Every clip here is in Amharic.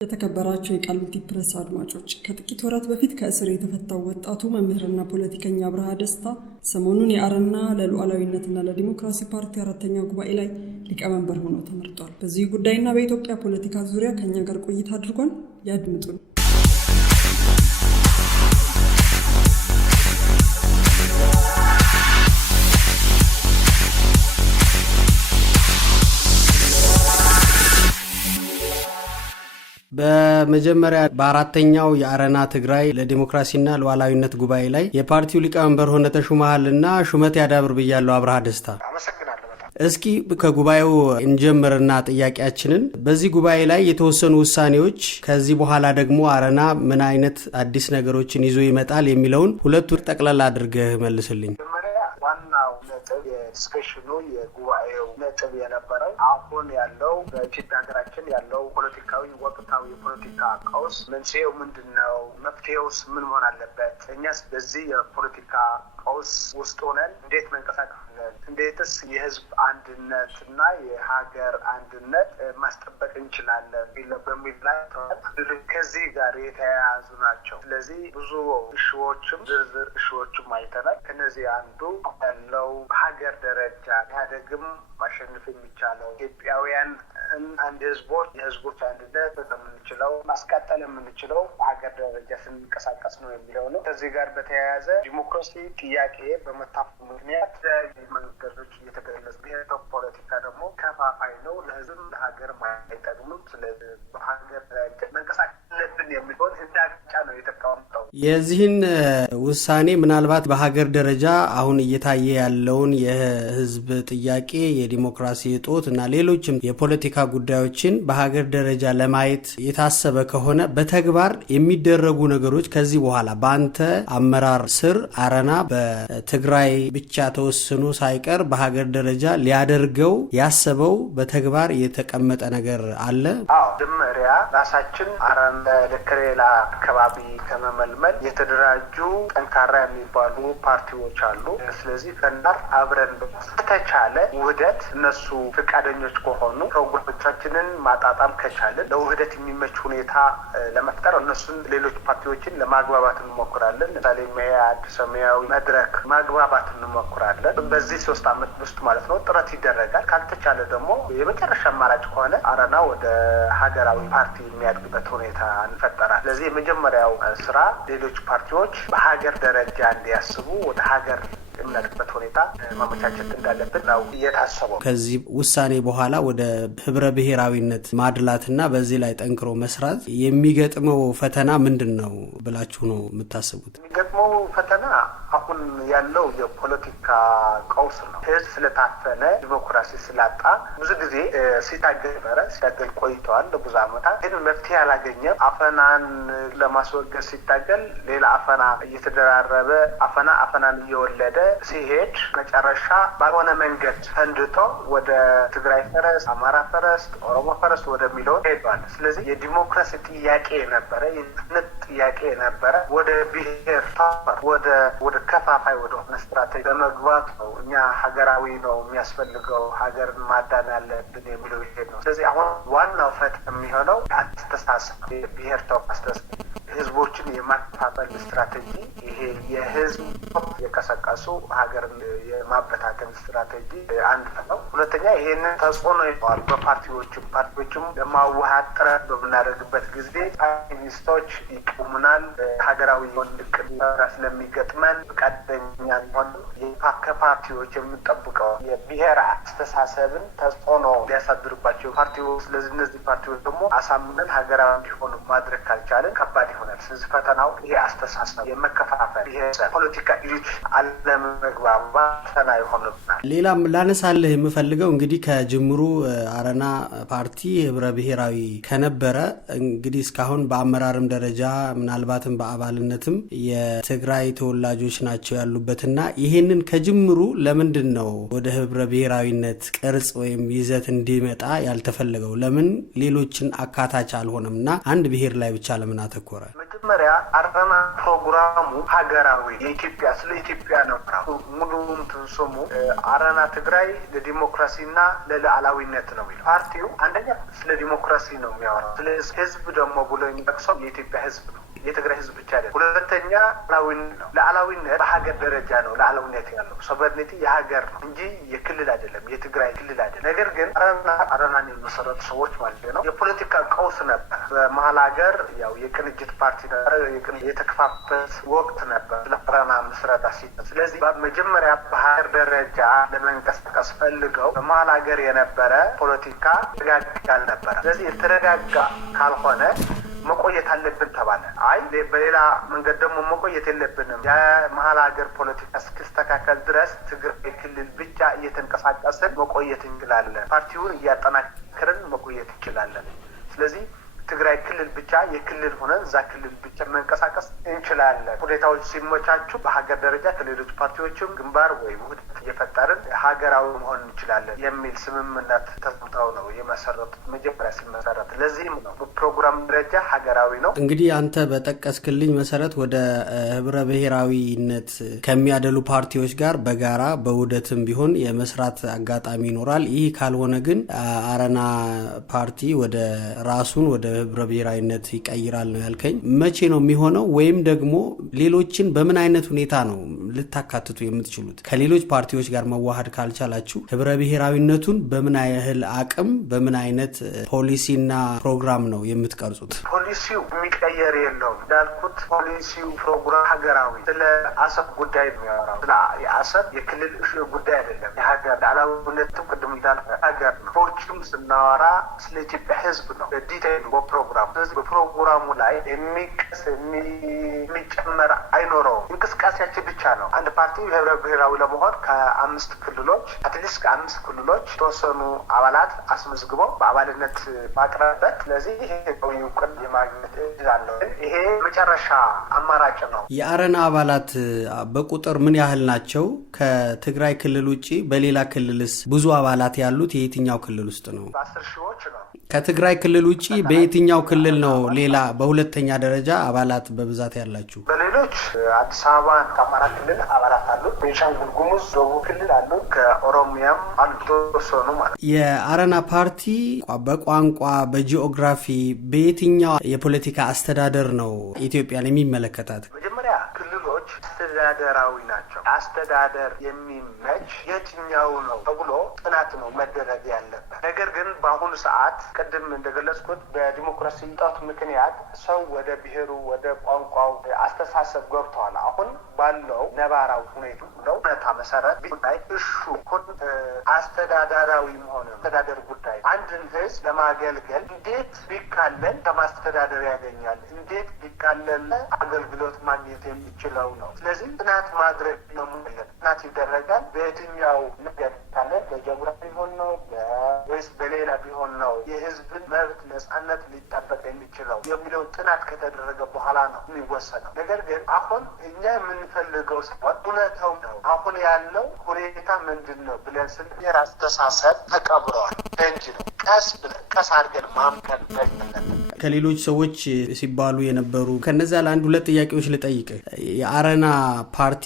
የተከበራቸው የቃሊቲ ፕሬስ አድማጮች ከጥቂት ወራት በፊት ከእስር የተፈታው ወጣቱ መምህርና ፖለቲከኛ አብርሃ ደስታ ሰሞኑን የአረና ለሉዓላዊነትና ለዲሞክራሲ ፓርቲ አራተኛ ጉባኤ ላይ ሊቀመንበር ሆኖ ተመርጧል። በዚህ ጉዳይና በኢትዮጵያ ፖለቲካ ዙሪያ ከኛ ጋር ቆይታ አድርጓል። ያድምጡን። በመጀመሪያ በአራተኛው የአረና ትግራይ ለዲሞክራሲና ለሉዓላዊነት ጉባኤ ላይ የፓርቲው ሊቀመንበር ሆነ ተሹመሃልና ሹመት ያዳብር ብያለሁ። አብርሃ ደስታ አመሰግናለሁ በጣም። እስኪ ከጉባኤው እንጀምርና ጥያቄያችንን በዚህ ጉባኤ ላይ የተወሰኑ ውሳኔዎች ከዚህ በኋላ ደግሞ አረና ምን አይነት አዲስ ነገሮችን ይዞ ይመጣል የሚለውን ሁለቱን ጠቅላላ አድርገህ መልስልኝ። የዲስከሽኑ የጉባኤው ነጥብ የነበረው አሁን ያለው በኢትዮጵያ ሀገራችን ያለው ፖለቲካዊ ወቅታዊ የፖለቲካ ቀውስ መንስኤው ምንድነው? መፍትሄውስ ምን መሆን አለበት? እኛስ በዚህ የፖለቲካ ቀውስ ውስጥ ሆነን እንዴት መንቀሳቀስ እንዴትስ የህዝብ አንድነትና የሀገር አንድነት ማስጠበቅ እንችላለን በሚል ላይ ከዚህ ጋር የተያያዙ ናቸው። ስለዚህ ብዙ እሹዎችም ዝርዝር እሹዎችም አይተናል። ከነዚህ አንዱ ያለው በሀገር ደረጃ ኢህአዴግም ማሸነፍ የሚቻለው ኢትዮጵያውያን አንድ ህዝቦች የህዝቦች አንድነት የምንችለው ማስቀጠል የምንችለው በሀገር ደረጃ ስንንቀሳቀስ ነው የሚለው ነው። ከዚህ ጋር በተያያዘ ዲሞክራሲ ጥያቄ በመታፈኑ ምክንያት መንገዶች እየተገለጹ ብሔራዊ ፖለቲካ ደግሞ ከፋፋይ ነው፣ ለህዝብ ለሀገር ማይጠቅምም። ስለዚህ በሀገር ደረጃ መንቀሳቀስ ለብን የሚሆን ህዳጫ ነው የተቀመጠው። የዚህን ውሳኔ ምናልባት በሀገር ደረጃ አሁን እየታየ ያለውን የህዝብ ጥያቄ የዲሞክራሲ እጦት እና ሌሎችም የፖለቲካ ጉዳዮችን በሀገር ደረጃ ለማየት የታሰበ ከሆነ በተግባር የሚደረጉ ነገሮች ከዚህ በኋላ በአንተ አመራር ስር አረና በትግራይ ብቻ ተወስኖ ሳይቀር በሀገር ደረጃ ሊያደርገው ያሰበው በተግባር የተቀመጠ ነገር አለ? አዎ፣ መጀመሪያ ራሳችን አረና ለከሌላ አካባቢ ከመመልመል የተደራጁ ጠንካራ የሚባሉ ፓርቲዎች አሉ። ስለዚህ ከናር አብረን በተቻለ ውህደት እነሱ ፈቃደኞች ከሆኑ ፕሮግራሞቻችንን ማጣጣም ከቻለን ለውህደት የሚመች ሁኔታ ለመፍጠር እነሱን ሌሎች ፓርቲዎችን ለማግባባት እንሞክራለን። ለምሳሌ መያድ፣ ሰማያዊ መድረክ ማግባባት እንሞክራለን። በዚህ 3 ዓመት ውስጥ ማለት ነው ጥረት ይደረጋል። ካልተቻለ ደግሞ የመጨረሻ አማራጭ ከሆነ አረና ወደ ሀገራዊ ፓርቲ የሚያድግበት ሁኔታ እንፈጠራል። ስለዚህ የመጀመሪያው ስራ ሌሎች ፓርቲዎች በሀገር ደረጃ እንዲያስቡ ወደ ሀገር የሚያድግበት ሁኔታ ማመቻቸት እንዳለብን ነው እየታሰበው። ከዚህ ውሳኔ በኋላ ወደ ህብረ ብሔራዊነት ማድላትና በዚህ ላይ ጠንክሮ መስራት የሚገጥመው ፈተና ምንድን ነው ብላችሁ ነው የምታስቡት? የሚገጥመው ፈተና አሁን ያለው የፖለቲካ ቀውስ ነው። ህዝብ ስለታፈነ ዲሞክራሲ ስላጣ ብዙ ጊዜ ሲታገል ቆይተዋል ለብዙ ዓመታት፣ ግን መፍትሄ አላገኘም። አፈናን ለማስወገድ ሲታገል ሌላ አፈና እየተደራረበ አፈናን እየወለደ ሲሄድ መጨረሻ ባልሆነ መንገድ ፈንድቶ ወደ ትግራይ ፈረስ፣ አማራ ፈረስ፣ ኦሮሞ ፈረስ ወደሚለው ሄዷል። ስለዚህ የዲሞክራሲ ጥያቄ ነበረ፣ የነጻነት ጥያቄ ነበረ ወደ ብሔር ወደ ከፋፋይ ወደ ሆነ ስትራቴጂ በመግባት ነው እኛ ሀገራዊ ነው የሚያስፈልገው ሀገርን ማዳን ያለብን የሚለው ይሄድ ነው። ስለዚህ አሁን ዋናው ፈተና የሚሆነው አስተሳሰብ የብሔር አስተሳሰብ ህዝቦችን የማከፋፈል ስትራቴጂ፣ ይሄ የህዝብ የቀሰቀሱ ሀገርን የማበታተን ስትራቴጂ አንድ ነው። ሁለተኛ ይሄንን ተጽዕኖ ይተዋል በፓርቲዎችም ለማዋሃድ ጥረት በምናደርግበት ጊዜ ሚኒስቶች ይቆሙናል። ሀገራዊ ወንድቅና ስለሚገጥመን ፈቃደኛ ሆን ከፓርቲዎች የምንጠብቀው የብሔር አስተሳሰብን ተጽዕኖ ሊያሳድርባቸው ፓርቲዎች። ስለዚህ እነዚህ ፓርቲዎች ደግሞ አሳምነን ሀገራዊ እንዲሆኑ ማድረግ ካልቻለን ከባድ ይሆናል። ስለዚህ ፈተናው ይሄ አስተሳሰብ የመከፋፈል ይሄ ፖለቲካ ኢሊት አለመግባባት ፈተና ይሆንብናል። ሌላም ላነሳልህ የምፈልገው እንግዲህ ከጅምሩ አረና ፓርቲ ህብረ ብሔራዊ ከነበረ እንግዲህ እስካሁን በአመራርም ደረጃ ምናልባትም በአባልነትም የትግራይ ተወላጆች ናቸው ያሉበትና ይሄንን ከጅምሩ ለምንድን ነው ወደ ህብረ ብሔራዊነት ቅርጽ ወይም ይዘት እንዲመጣ ያልተፈለገው? ለምን ሌሎችን አካታች አልሆነምና አንድ ብሔር ላይ ብቻ ለምን አተኮረ? መጀመሪያ አረና ፕሮግራሙ ሀገራዊ የኢትዮጵያ ስለ ኢትዮጵያ ነው። ሙሉውን ትንሶሙ አረና ትግራይ ለዲሞክራሲና ለሉዓላዊነት ነው የሚለው ፓርቲው አንደኛ ስለ ዲሞክራሲ ነው የሚያወራው። ስለ ህዝብ ደግሞ ብሎ የሚጠቅሰው የኢትዮጵያ ህዝብ ነው፣ የትግራይ ህዝብ ብቻ አይደለም። ሁለተኛ ሉዓላዊነት ነው። ሉዓላዊነት በሀገር ደረጃ ነው ሉዓላዊነት ያለው። ሶቨርኒቲ የሀገር ነው እንጂ የክልል አይደለም፣ የትግራይ ክልል አይደለም። ነገር ግን አረናን የመሰረቱ ሰዎች ማለት ነው የፖለቲካ ቀውስ ነበር በመሀል ሀገር። ያው የቅንጅት ፓርቲ ነበር፣ የተከፋፈለ ወቅት ነበር ለአረና ምስረታ ሲል። ስለዚህ በመጀመሪያ በሀገር ደረጃ ለመንቀሳቀስ ፈልገው በመሀል ሀገር የነበረ ፖለቲካ ተረጋጋ አልነበረ። ስለዚህ የተረጋጋ ካልሆነ መቆየት አለብን ተባለ። አይ በሌላ መንገድ ደግሞ መቆየት የለብንም፣ የመሀል ሀገር ፖለቲካ እስኪስተካከል ድረስ ትግራይ ክልል ብቻ እየተንቀሳቀስን መቆየት እንችላለን፣ ፓርቲውን እያጠናከርን መቆየት እንችላለን። ስለዚህ ትግራይ ክልል ብቻ የክልል ሆነን እዛ ክልል ብቻ መንቀሳቀስ እንችላለን። ሁኔታዎች ሲመቻቹ በሀገር ደረጃ ከሌሎች ፓርቲዎችም ግንባር ወይ ውህደት እየፈጠርን ሀገራዊ መሆን እንችላለን የሚል ስምምነት ተስማምተው ነው የመሰረቱት። መጀመሪያ ሲመሰረት ለዚህም ነው በፕሮግራም ደረጃ ሀገራዊ ነው። እንግዲህ አንተ በጠቀስክልኝ መሰረት ወደ ህብረ ብሔራዊነት ከሚያደሉ ፓርቲዎች ጋር በጋራ በውህደትም ቢሆን የመስራት አጋጣሚ ይኖራል። ይህ ካልሆነ ግን አረና ፓርቲ ወደ ራሱን ወደ ህብረ ብሔራዊነት ይቀይራል ነው ያልከኝ። መቼ ነው የሚሆነው? ወይም ደግሞ ሌሎችን በምን አይነት ሁኔታ ነው ልታካትቱ የምትችሉት? ከሌሎች ፓርቲዎች ጋር መዋሃድ ካልቻላችሁ ህብረ ብሔራዊነቱን በምን ያህል አቅም፣ በምን አይነት ፖሊሲና ፕሮግራም ነው የምትቀርጹት? ፖሊሲው የሚቀየር የለውም እንዳልኩት። ፖሊሲው ፕሮግራም ሀገራዊ ስለ አሰብ ጉዳይ ነው የሚያወራው። ስለ የአሰብ የክልል ጉዳይ አይደለም፣ የሀገር ሉዓላዊነትም ቅድም እንዳልኩ ሀገር ነው። ፖሊሲውም ስናወራ ስለ ኢትዮጵያ ህዝብ ነው ዲቴይል ፕሮግራም። ስለዚህ በፕሮግራሙ ላይ የሚቀስ የሚጨመር አይኖረውም። እንቅስቃሴያችን ብቻ ነው። አንድ ፓርቲ ህብረ ብሔራዊ ለመሆን ከ5 ክልሎች አትሊስት ከ5 ክልሎች የተወሰኑ አባላት አስመዝግበው በአባልነት ማቅረበት። ስለዚህ ይሄ እውቅና የማግኘት እድል አለው። ይሄ መጨረሻ አማራጭ ነው። የአረና አባላት በቁጥር ምን ያህል ናቸው? ከትግራይ ክልል ውጭ በሌላ ክልልስ ብዙ አባላት ያሉት የየትኛው ክልል ውስጥ ነው? በ10 ሺዎች ነው። ከትግራይ ክልል ውጭ በየትኛው ክልል ነው ሌላ በሁለተኛ ደረጃ አባላት በብዛት ያላችሁ? በሌሎች አዲስ አበባ ከአማራ ክልል አባላት አሉ፣ ቤንሻንጉል ጉሙዝ ደቡብ ክልል አሉ፣ ከኦሮሚያም አሉ ተወሰኑ ማለት። የአረና ፓርቲ በቋንቋ በጂኦግራፊ በየትኛው የፖለቲካ አስተዳደር ነው ኢትዮጵያን የሚመለከታት? መጀመሪያ ክልሎች አስተዳደራዊ ናቸው። አስተዳደር የሚመች የትኛው ነው ተብሎ ጥናት ነው መደረግ ያለበት። ነገር ግን በአሁኑ ሰዓት ቅድም እንደገለጽኩት በዲሞክራሲ እጦት ምክንያት ሰው ወደ ብሔሩ ወደ ቋንቋው አስተሳሰብ ገብተዋል። አሁን ባለው ነባራዊ ሁኔታ መሰረት ጉዳይ አስተዳደራዊ መሆን አስተዳደር ጉዳይ አንድን ህዝብ ለማገልገል እንዴት ቢካለል ከማስተዳደር ያገኛል፣ እንዴት ቢካለል አገልግሎት ማግኘት የሚችለው ነው። ስለዚህ ጥናት ማድረግ ነው። ጥናት ይደረጋል። በየትኛው ነገር ካለን በጂኦግራፊ ቢሆን ነው ወይስ በሌላ ቢሆን ነው የህዝብን መብት ነጻነት ሊጠበቅ የሚችለው የሚለው ጥናት ከተደረገ በኋላ ነው የሚወሰነው። ነገር ግን አሁን እኛ የምንፈልገው ሲሆን እውነታው ነው አሁን ያለው ሁኔታ ምንድን ነው ብለን ስንል የራስ አስተሳሰብ ተቀብረዋል እንጂ ነው ቀስ አድርገን ማምከን በግለን ከሌሎች ሰዎች ሲባሉ የነበሩ ከነዛ ለአንድ ሁለት ጥያቄዎች ልጠይቅ። የአረና ፓርቲ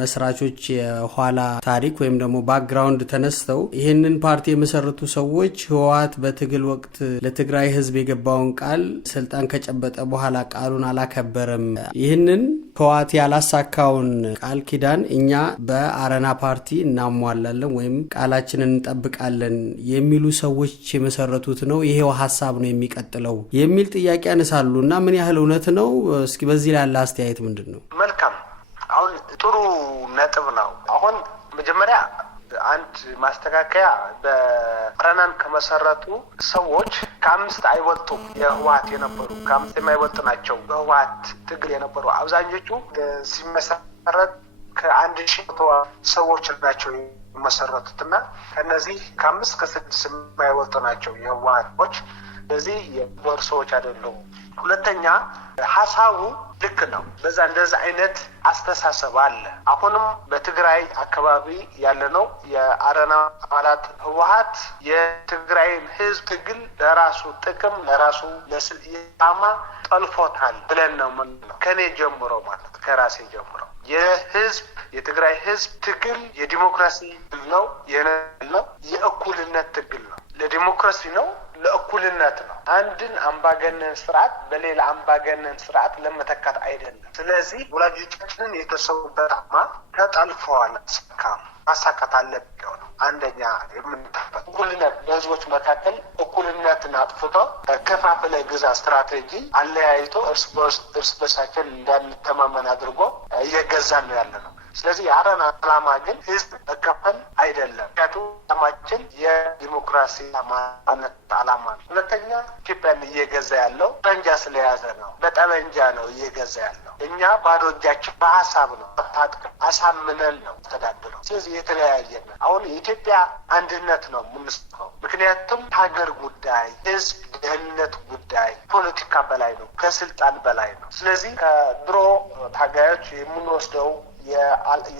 መስራቾች የኋላ ታሪክ ወይም ደግሞ ባክግራውንድ ተነስተው ይህንን ፓርቲ የመሰረቱ ሰዎች ህወሓት በትግል ወቅት ለትግራይ ህዝብ የገባውን ቃል ስልጣን ከጨበጠ በኋላ ቃሉን አላከበረም፣ ይህንን ህወሓት ያላሳካውን ቃል ኪዳን እኛ በአረና ፓርቲ እናሟላለን ወይም ቃላችንን እንጠብቃለን የሚሉ ሰዎች የመሰረቱት ነው፣ ይሄው ሀሳብ ነው የሚቀጥለው የሚል ጥያቄ ያነሳሉ እና ምን ያህል እውነት ነው? እስኪ በዚህ ላይ ያለ አስተያየት ምንድን ነው? መልካም፣ አሁን ጥሩ ነጥብ ነው። አሁን መጀመሪያ አንድ ማስተካከያ፣ በአረናን ከመሰረቱ ሰዎች ከ5 አይወጡም። የህወሓት የነበሩ ከ5 የማይወጡ ናቸው። በህወሓት ትግል የነበሩ አብዛኞቹ ሲመሰረት ከ1000 ሰዎች ናቸው የመሰረቱትና ከነዚህ ከ5 ከ6 የማይወጡ ናቸው የህወሓቶች። ስለዚህ የወር ሰዎች አይደሉም። ሁለተኛ ሀሳቡ ልክ ነው። በዛ እንደዛ አይነት አስተሳሰብ አለ። አሁንም በትግራይ አካባቢ ያለነው የአረና አባላት ህወሓት የትግራይን ህዝብ ትግል ለራሱ ጥቅም ለራሱ ለስልጣማ ጠልፎታል ብለን ነው ከኔ ጀምሮ ማለት ከራሴ ጀምሮ የትግራይ ህዝብ ትግል የዲሞክራሲ ትግል ነው፣ የእኩልነት ትግል ነው። ለዲሞክራሲ ነው፣ ለእኩልነት ነው። አንድን አምባገነን ስርዓት በሌላ አምባገነን ስርዓት ለመተካት አይደለም። ስለዚህ ወላጆቻችንን የተሰዉበት ዓላማ ተጠልፈዋል። ማሳካት አለብን ነው አንደኛ የምንታበት እኩልነት በህዝቦች መካከል እኩልነትን አጥፍቶ ከፋፍለ ግዛ ስትራቴጂ አለያይቶ እርስ በርሳችን እንዳንተማመን አድርጎ እየገዛን ነው ያለ ነው። ስለዚህ የአረና ዓላማ ግን ህዝብ መከፈል አይደለም። ምክንያቱም ዓላማችን የዲሞክራሲ ዓላማ ነው። ሁለተኛ ኢትዮጵያን እየገዛ ያለው ጠመንጃ ስለያዘ ነው። በጠመንጃ ነው እየገዛ ያለው። እኛ ባዶ እጃችን በሀሳብ ነው አሳምነን ነው ተዳድረው። ስለዚህ የተለያየ ነው። አሁን የኢትዮጵያ አንድነት ነው የምንስበው። ምክንያቱም ሀገር ጉዳይ፣ ህዝብ ደህንነት ጉዳይ ፖለቲካ በላይ ነው፣ ከስልጣን በላይ ነው። ስለዚህ ከድሮ ታጋዮች የምንወስደው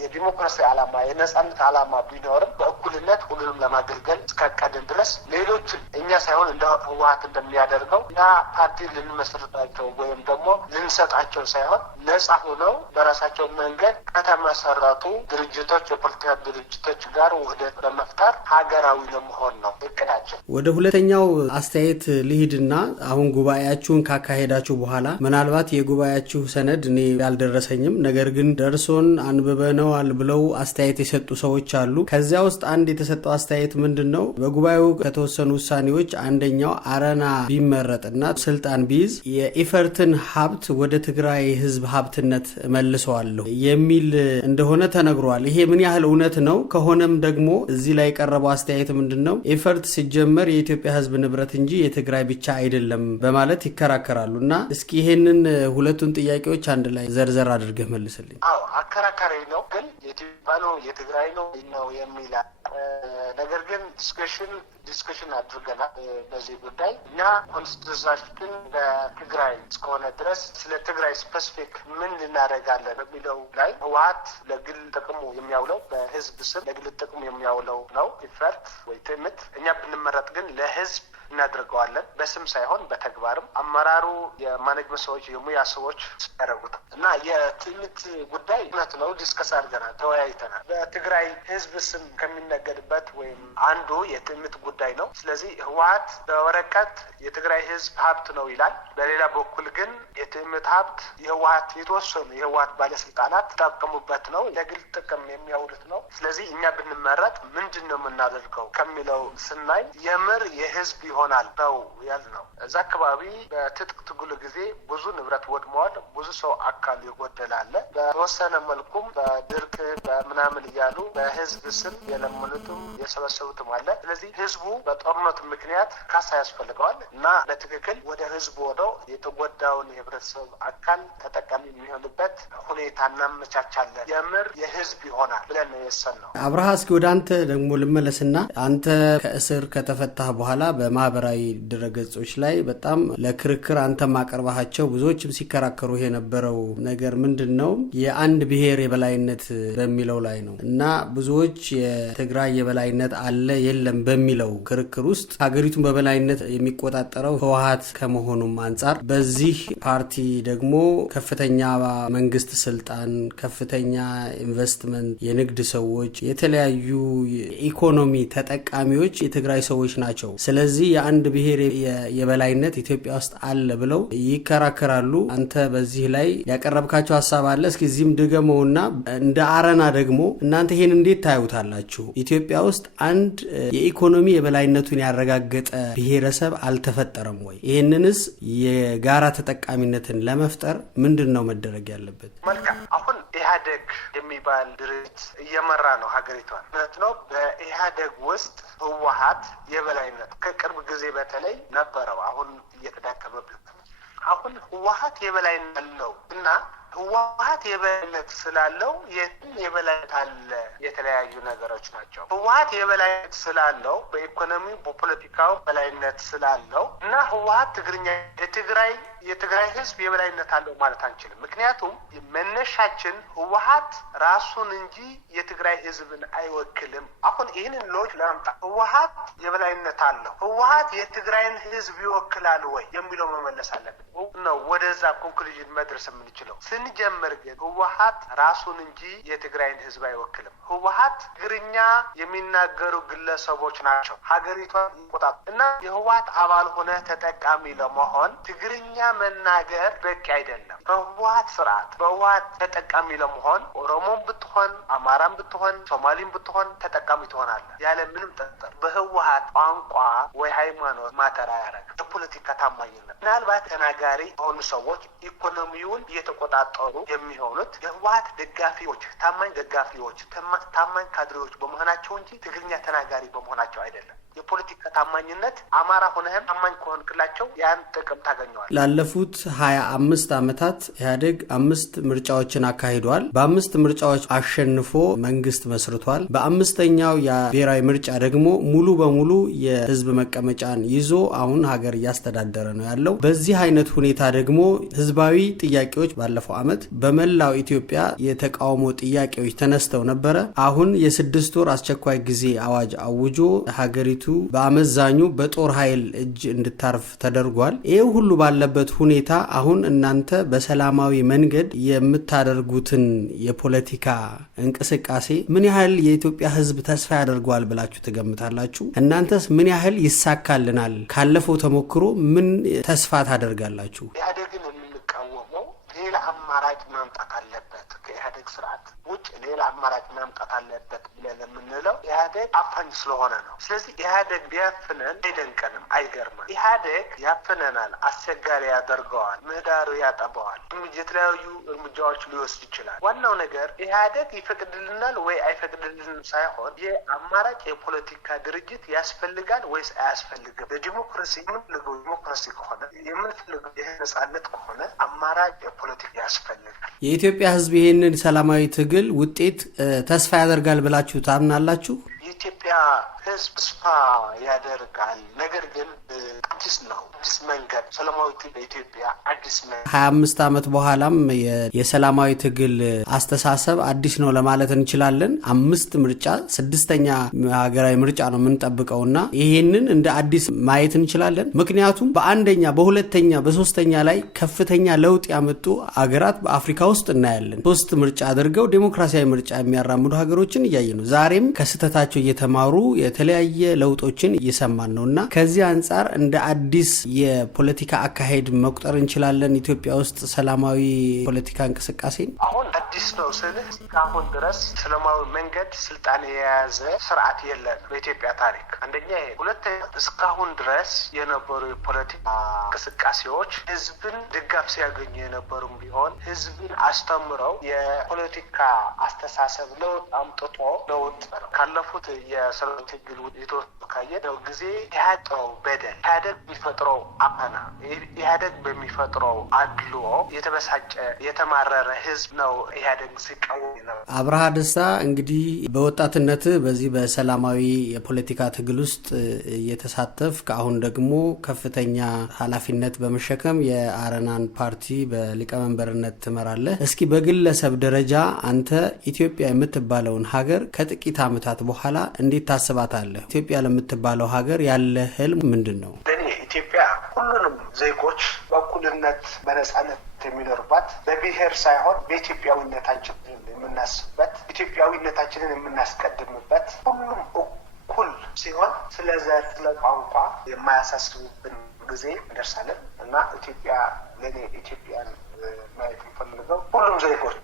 የዲሞክራሲ ዓላማ የነጻነት ዓላማ ቢኖርም በእኩልነት ሁሉንም ለማገልገል እስከቀድን ድረስ ሌሎች እኛ ሳይሆን እንደ ህወሓት እንደሚያደርገው እና ፓርቲ ልንመሰርታቸው ወይም ደግሞ ልንሰጣቸው ሳይሆን ነጻ ሆነው በራሳቸው መንገድ ከተመሰረቱ ድርጅቶች የፖለቲካ ድርጅቶች ጋር ውህደት በመፍጠር ሀገራዊ ለመሆን ነው እቅዳችን። ወደ ሁለተኛው አስተያየት ልሂድና አሁን ጉባኤያችሁን ካካሄዳችሁ በኋላ ምናልባት የጉባኤያችሁ ሰነድ እኔ ያልደረሰኝም ነገር ግን ደርሶን አንብበነዋል ብለው አስተያየት የሰጡ ሰዎች አሉ። ከዚያ ውስጥ አንድ የተሰጠው አስተያየት ምንድነው? በጉባኤው ከተወሰኑ ውሳኔዎች አንደኛው አረና ቢመረጥና ስልጣን ቢይዝ የኢፈርትን ሀብት ወደ ትግራይ ህዝብ ሀብትነት መልሰዋለሁ የሚል እንደሆነ ተነግሯል። ይሄ ምን ያህል እውነት ነው? ከሆነም ደግሞ እዚህ ላይ የቀረበው አስተያየት ምንድነው? ኢፈርት ሲጀመር የኢትዮጵያ ህዝብ ንብረት እንጂ የትግራይ ብቻ አይደለም በማለት ይከራከራሉ። እና እስኪ ይሄንን ሁለቱን ጥያቄዎች አንድ ላይ ዘርዘር አድርገህ መልስልኝ። አከራካሪ ነው፣ ግን የኢትዮጵያ ነው የትግራይ ነው የሚል ነገር ግን ዲስከሽን አድርገናል በዚህ ጉዳይ። እኛ ኮንስቲቱሽናችን በትግራይ እስከሆነ ድረስ ስለ ትግራይ ስፔሲፊክ ምን ልናደርጋለን በሚለው ላይ ህወሓት ለግል ጥቅሙ የሚያውለው በህዝብ ስም ለግል ጥቅሙ የሚያውለው ነው ኢፈርት ወይ ትምት። እኛ ብንመረጥ ግን ለህዝብ እናደርገዋለን፣ በስም ሳይሆን በተግባርም። አመራሩ የማኔጅመንት ሰዎች የሙያ ሰዎች ያደረጉት እና የትምት ጉዳይ እውነት ነው፣ ዲስከስ አድርገናል፣ ተወያይተናል። በትግራይ ህዝብ ስም ከሚነገድበት ወይም አንዱ የትምት ጉዳይ ነው። ስለዚህ ህወሓት በወረቀት የትግራይ ህዝብ ሀብት ነው ይላል። በሌላ በኩል ግን የትምት ሀብት የህወሓት የተወሰኑ የህወሓት ባለስልጣናት ተጠቀሙበት ነው፣ ለግል ጥቅም የሚያውሉት ነው። ስለዚህ እኛ ብንመረጥ ምንድን ነው የምናደርገው ከሚለው ስናይ የምር የህዝብ ይሆናል ነው ያልነው። እዛ አካባቢ በትጥቅ ትግሉ ጊዜ ብዙ ንብረት ወድመዋል፣ ብዙ ሰው አካል ይጎደላል። በተወሰነ መልኩም በድርቅ በምናምን እያሉ በህዝብ ስም የለመኑትም የሰበሰቡትም አለ። ስለዚህ ህዝቡ በጦርነቱ ምክንያት ካሳ ያስፈልገዋል እና በትክክል ወደ ህዝቡ ወደው የተጎዳውን የህብረተሰብ አካል ተጠቃሚ የሚሆንበት ሁኔታ እናመቻቻለን። የምር የህዝብ ይሆናል ብለን ነው የወሰንነው። አብርሃ፣ እስኪ ወደ አንተ ደግሞ ልመለስና አንተ ከእስር ከተፈታህ በኋላ በማህበራዊ ድረገጾች ላይ በጣም ለክርክር አንተ ማቀርባቸው ብዙዎችም ሲከራከሩ የነበረው ነገር ምንድን ነው? የአንድ ብሔር የበላይነት በሚለው ላይ ነው እና ብዙዎች የትግራይ የበላይነት አለ የለም በሚለው ክርክር ውስጥ ሀገሪቱን በበላይነት የሚቆጣጠረው ህወሓት ከመሆኑም አንጻር በዚህ ፓርቲ ደግሞ ከፍተኛ መንግስት ስልጣን፣ ከፍተኛ ኢንቨስትመንት፣ የንግድ ሰዎች፣ የተለያዩ ኢኮኖሚ ተጠቃሚዎች የትግራይ ሰዎች ናቸው። ስለዚህ የአንድ ብሔር የበላይነት ኢትዮጵያ ውስጥ አለ ብለው ይከራከራሉ። አንተ በዚህ ላይ ያቀረብካቸው ሀሳብ አለ? እስኪ እዚህም ድገመውና እንደ አረና ደግሞ እናንተ ይሄን እንዴት ታዩታላችሁ? ኢትዮጵያ ውስጥ አንድ የኢኮኖሚ የበላይነቱን ያረጋገጠ ብሔረሰብ አልተፈጠረም ወይ? ይህንንስ የጋራ ተጠቃሚነትን ለመፍጠር ምንድን ነው መደረግ ያለበት? መልካም። አሁን ኢህአዴግ የሚባል ድርጅት እየመራ ነው ሀገሪቷን። እውነት ነው። በኢህአዴግ ውስጥ ህወሓት የበላይነት ከቅርብ ጊዜ በተለይ ነበረው። አሁን እየተዳከመበት አሁን ህወሓት የበላይነት አለው እና ህወሓት የበላይነት ስላለው የበላይነት አለ የተለያዩ ነገሮች ናቸው። ህወሓት የበላይነት ስላለው በኢኮኖሚ በፖለቲካው በላይነት ስላለው እና ህወሓት የትግራይ ህዝብ የበላይነት አለው ማለት አንችልም። ምክንያቱም መነሻችን ህወሓት ራሱን እንጂ የትግራይ ህዝብን አይወክልም። አሁን ይህንን ሎጅ ለማምጣት ህወሓት የበላይነት አለው፣ ህወሓት የትግራይን ህዝብ ይወክላል ወይ የሚለው መመለስ አለብን ነው ወደዛ ኮንክሉዥን መድረስ የምንችለው። ስንጀምር ግን ህወሓት ራሱን እንጂ የትግራይን ህዝብ አይወክልም። ህወሓት ትግርኛ የሚናገሩ ግለሰቦች ናቸው ሀገሪቷን ይቆጣጠሩ እና የህወሓት አባል ሆነ ተጠቃሚ ለመሆን ትግርኛ መናገር በቂ አይደለም። በህወሓት ስርዓት በህወሓት ተጠቃሚ ለመሆን ኦሮሞም ብትሆን አማራም ብትሆን ሶማሊም ብትሆን ተጠቃሚ ትሆናለህ ያለ ምንም ጥርጥር። በህወሓት ቋንቋ ወይ ሃይማኖት ማተር አያደርግም። የፖለቲካ ታማኝነት ምናልባት ተናጋሪ የሆኑ ሰዎች ኢኮኖሚውን እየተቆጣጠሩ የሚሆኑት የህወሓት ደጋፊዎች፣ ታማኝ ደጋፊዎች፣ ታማኝ ካድሬዎች በመሆናቸው እንጂ ትግርኛ ተናጋሪ በመሆናቸው አይደለም። የፖለቲካ ታማኝነት አማራ ሆነህም ታማኝ ከሆንክላቸው ያን ጥቅም ታገኘዋል። ላለፉት 25 ዓመታት ኢህአዴግ 5 ምርጫዎችን አካሂዷል። በ5 ምርጫዎች አሸንፎ መንግስት መስርቷል። በ5ኛው የብሔራዊ ምርጫ ደግሞ ሙሉ በሙሉ የህዝብ መቀመጫን ይዞ አሁን ሀገር እያስተዳደረ ነው ያለው። በዚህ አይነት ሁኔታ ደግሞ ህዝባዊ ጥያቄዎች ባለፈው ዓመት በመላው ኢትዮጵያ የተቃውሞ ጥያቄዎች ተነስተው ነበረ። አሁን የ6 ወር አስቸኳይ ጊዜ አዋጅ አውጆ ሀገሪቱ በአመዛኙ በጦር ኃይል እጅ እንድታርፍ ተደርጓል። ይህ ሁሉ ባለበት ሁኔታ አሁን እናንተ በሰላማዊ መንገድ የምታደርጉትን የፖለቲካ እንቅስቃሴ ምን ያህል የኢትዮጵያ ህዝብ ተስፋ ያደርገዋል ብላችሁ ትገምታላችሁ? እናንተስ ምን ያህል ይሳካልናል? ካለፈው ተሞክሮ ምን ተስፋ ታደርጋላችሁ? ኢህአዴግን የምንቃወመው ሌላ አማራጭ ማምጣት አለበት፣ ከኢህአዴግ ስርዓት ውጭ ሌላ አማራጭ ማምጣት አለበት ብለን የምንለው ኢህአዴግ አፋኝ ስለሆነ ነው። ስለዚህ ኢህአዴግ ቢያፍነን አይደንቀንም፣ አይገርመን። ኢህአዴግ ያፍነናል፣ አስቸጋሪ ያደርገዋል፣ ምህዳሩ ያጠበዋል፣ የተለያዩ እርምጃዎች ሊወስድ ይችላል። ዋናው ነገር ኢህአዴግ ይፈቅድልናል ወይ አይፈቅድልንም ሳይሆን የአማራጭ የፖለቲካ ድርጅት ያስፈልጋል ወይስ አያስፈልግም። ለዲሞክራሲ የምንፈልገው ዲሞክራሲ ከሆነ የምንፈልገው ነጻነት ከሆነ አማራጭ የፖለቲካ ያስፈልጋል። የኢትዮጵያ ህዝብ ይህንን ሰላማዊ ትግል ውጤት ተስፋ ያደርጋል ብላችሁ ታምናላችሁ? የኢትዮጵያ ህዝብ ተስፋ ያደርጋል። ነገር ግን አዲስ ነው፣ አዲስ መንገድ ሰላማዊ ትግል በኢትዮጵያ አዲስ መንገድ 25 ዓመት በኋላም የሰላማዊ ትግል አስተሳሰብ አዲስ ነው ለማለት እንችላለን። 5 ምርጫ 6ኛ ሀገራዊ ምርጫ ነው የምንጠብቀውና ይሄንን እንደ አዲስ ማየት እንችላለን። ምክንያቱም በአንደኛ በሁለተኛ በሶስተኛ ላይ ከፍተኛ ለውጥ ያመጡ ሀገራት በአፍሪካ ውስጥ እናያለን። 3 ምርጫ አድርገው ዴሞክራሲያዊ ምርጫ የሚያራምዱ ሀገሮችን እያየ ነው። ዛሬም ከስተታቸው እየተማሩ የተለያየ ለውጦችን እየሰማን ነውና ከዚህ አንጻር እንደ አዲስ የፖለቲካ አካሄድ መቁጠር እንችላለን ኢትዮጵያ ውስጥ ሰላማዊ ፖለቲካ እንቅስቃሴ። አሁን አዲስ ነው ስልህ እስካሁን ድረስ ሰላማዊ መንገድ ስልጣን የያዘ ስርዓት የለን በኢትዮጵያ ታሪክ። አንደኛ ይሄ። ሁለተኛ እስካሁን ድረስ የነበሩ የፖለቲካ እንቅስቃሴዎች ህዝብን ድጋፍ ሲያገኙ የነበሩም ቢሆን ህዝብን አስተምረው የፖለቲካ አስተሳሰብ ለውጥ አምጥቶ ለውጥ ካለፉት የሰላማዊ ትግል የተወካየ ነው ጊዜ ኢህአዴግ በደል ኢህአዴግ የሚፈጥረው አፈና ኢህአዴግ በሚፈጥረው አድልዎ የተበሳጨ የተማረረ ህዝብ ነው ኢህአዴግ ሲቃወም ነው። አብርሃ ደስታ እንግዲህ በወጣትነት በዚህ በሰላማዊ የፖለቲካ ትግል ውስጥ እየተሳተፍክ አሁን ደግሞ ከፍተኛ ኃላፊነት በመሸከም የአረናን ፓርቲ በሊቀመንበርነት ትመራለህ። እስኪ በግለሰብ ደረጃ አንተ ኢትዮጵያ የምትባለውን ሀገር ከጥቂት ዓመታት በኋላ እንዴት ታስባታለህ? ኢትዮጵያ ለምትባለው ሀገር ያለ ህልም ምንድን ነው? ኢትዮጵያ ሁሉንም ዜጎች በእኩልነት በነጻነት የሚኖርባት በብሔር ሳይሆን በኢትዮጵያዊነታችን የምናስብበት ኢትዮጵያዊነታችንን የምናስቀድምበት ሁሉም እኩል ሲሆን ስለ ዘር ስለ ቋንቋ የማያሳስቡብን ጊዜ እንደርሳለን እና ኢትዮጵያ ለኔ ኢትዮጵያን ማየት የምፈልገው ሁሉም ዜጎች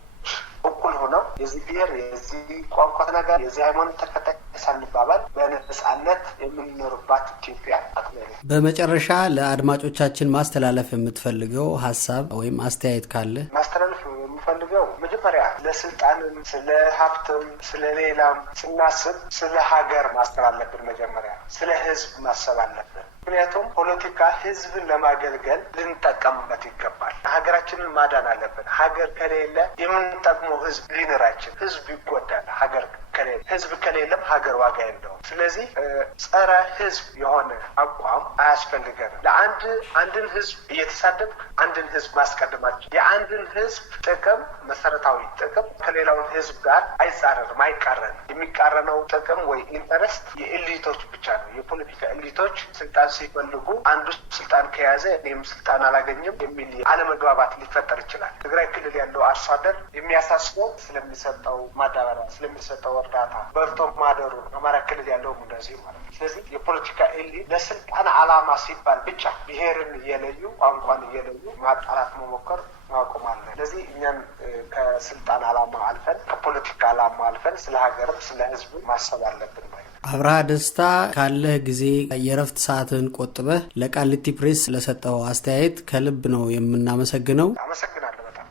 እኩል ሆነው የዚህ ብሔር የዚህ ቋንቋ ተናጋሪ የዚህ ሃይማኖት ተከታይ ሳንባባል በነጻነት የምንኖርባት ኢትዮጵያ አትመለ። በመጨረሻ ለአድማጮቻችን ማስተላለፍ የምትፈልገው ሀሳብ ወይም አስተያየት ካለ? ማስተላለፍ የምፈልገው መጀመሪያ ለስልጣንም ስለ ሀብትም ስለ ሌላም ስናስብ ስለ ሀገር ማሰብ አለብን። መጀመሪያ ስለ ህዝብ ማሰብ አለብን። ምክንያቱም ፖለቲካ ህዝብን ለማገልገል ልንጠቀምበት ይገባል። ሀገራችንን ማዳን አለብን። ሀገር ከሌለ የምንጠቅመው ህዝብ ሊኖራችን፣ ህዝብ ይጎዳል። ሀገር ከሌለ ህዝብ ከሌለም ሀገር ዋጋ የለውም። ስለዚህ ጸረ ህዝብ የሆነ አቋም አያስፈልገንም። አንድን ህዝብ እየተሳደብ አንድን ህዝብ ማስቀደማችን የአንድን ህዝብ ጥቅም መሰረታዊ ጥቅም ከሌላው ህዝብ ጋር አይጻረርም፣ አይቃረንም። የሚቃረነው ጥቅም ወይ ኢንተረስት የኤሊቶች ብቻ ነው። የፖለቲካ ኤሊቶች ስልጣን ሲፈልጉ አንዱ ስልጣን ከያዘ እኔም ስልጣን አላገኝም የሚል አለመግባባት ሊፈጠር ይችላል። ትግራይ ክልል ያለው አርሶ አደር የሚያሳስበው ስለሚሰጠው ማዳበሪያ፣ ስለሚሰጠው እርዳታ በርቶ ማደሩ፣ አማራ ክልል ያለው እንደዚህ ማለት ነው። ስለዚህ የፖለቲካ ኤሊት ለስልጣን አላማ ሲባል ብቻ ብሔርን እየለዩ ቋንቋን እየለዩ ማጣላት መሞከር ማቆም አለ። ስለዚህ እኛም ከስልጣን አላማ አልፈን ከፖለቲካ አላማ አልፈን ስለ ሀገርም ስለ ህዝብ ማሰብ አለብን ማለት ነው። አብርሃ ደስታ ካለህ ጊዜ የረፍት ሰዓትን ቆጥበህ ለቃሊቲ ፕሬስ ለሰጠው አስተያየት ከልብ ነው የምናመሰግነው። አመሰግናለሁ በጣም።